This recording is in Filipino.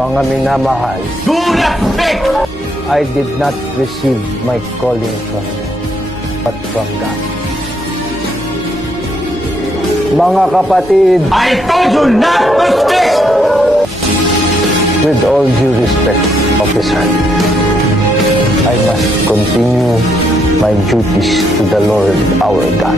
Mga minamahal, Do not speak! I did not receive my calling from you, but from God. Mga kapatid, I told you not to speak! with all due respect, officer, I must continue my duties to the Lord our God.